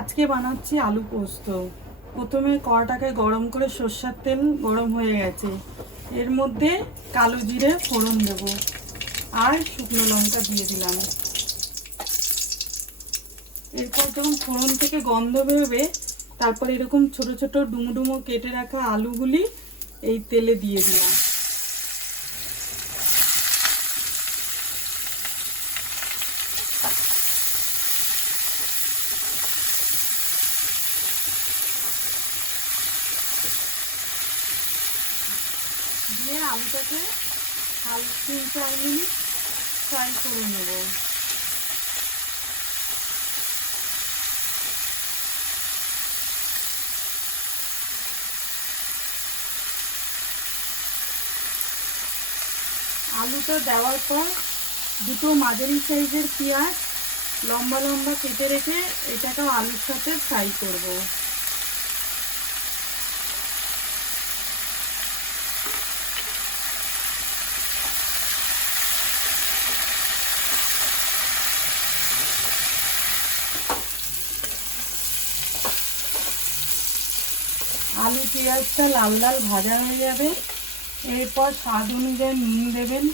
আজকে বানাচ্ছি আলু পোস্ত। প্রথমে কড়াটাকে গরম করে সর্ষের তেল গরম হয়ে গেছে, এর মধ্যে কালো জিরে ফোড়ন দেব আর শুকনো লঙ্কা দিয়ে দিলাম। এরপর যখন ফোড়ন থেকে গন্ধ বেরোবে তারপর এরকম ছোট ছোট ডুমো ডুমো কেটে রাখা আলুগুলি এই তেলে দিয়ে দিলাম। দিয়ে আলুটাকে 3-4 মিনিট ফ্রাই করে নেব। আলুটা দেওয়ার পর দুটো মাঝারি সাইজের পেঁয়াজ লম্বা লম্বা কেটে রেখে এটাকেও আলুর সাথে ফ্রাই করব। আলু পেঁয়াজটা লাল লাল ভাজা হয়ে যাবে, এরপর স্বাদ অনুযায়ী নুন দেবেন,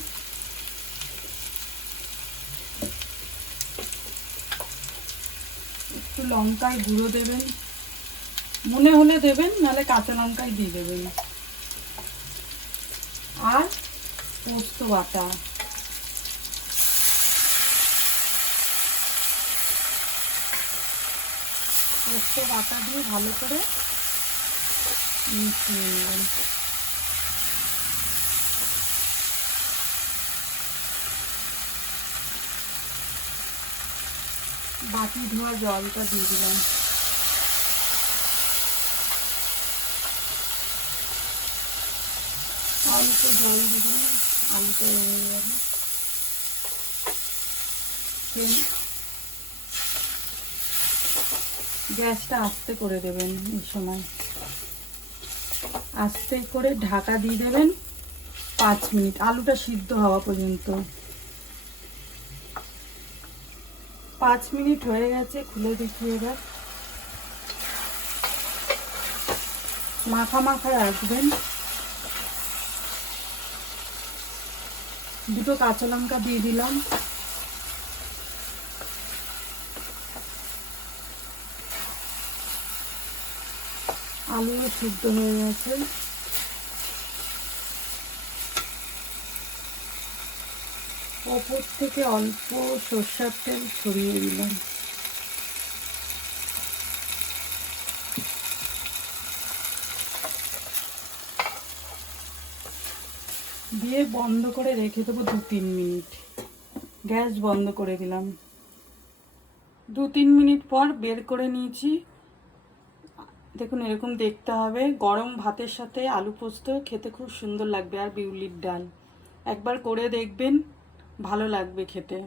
একটু লঙ্কার গুঁড়ো দেবেন, মনে হলে দেবেন, নাহলে কাঁচা লঙ্কাই দিয়ে দেবেন, আর পোস্ত বাটা। পোস্ত বাটা দিয়ে ভালো করে মিশিয়ে নেবেন। বাটি ধোয়া জলটা দিয়ে দিলাম। অল্প জল দিলাম, আলুটা হয়ে যাবে। গ্যাসটা আস্তে করে দেবেন, এই সময় আস্তে করে ঢাকা দিয়ে দেবেন 5 মিনিট, আলুটা সিদ্ধ হওয়া পর্যন্ত। 5 মিনিট হয়ে গেছে, খুলে দেখি এবার। মাখা মাখা রাখবেন। দুটো কাঁচা লঙ্কা দিয়ে দিলাম। আলুও সিদ্ধ হয়ে গেছে। ওপর থেকে অল্প সরষের তেল ছড়িয়ে দিলাম। দিয়ে বন্ধ করে রেখে দেবো 2-3 মিনিট। গ্যাস বন্ধ করে দিলাম। 2-3 মিনিট পর বের করে নিয়েছি। দেখুন এরকম দেখতে হবে। গরম ভাতের সাথে আলু পোস্ত খেতে খুব সুন্দর লাগবে, আর বিউলির ডাল। একবার করে দেখবেন, ভালো লাগবে খেতে।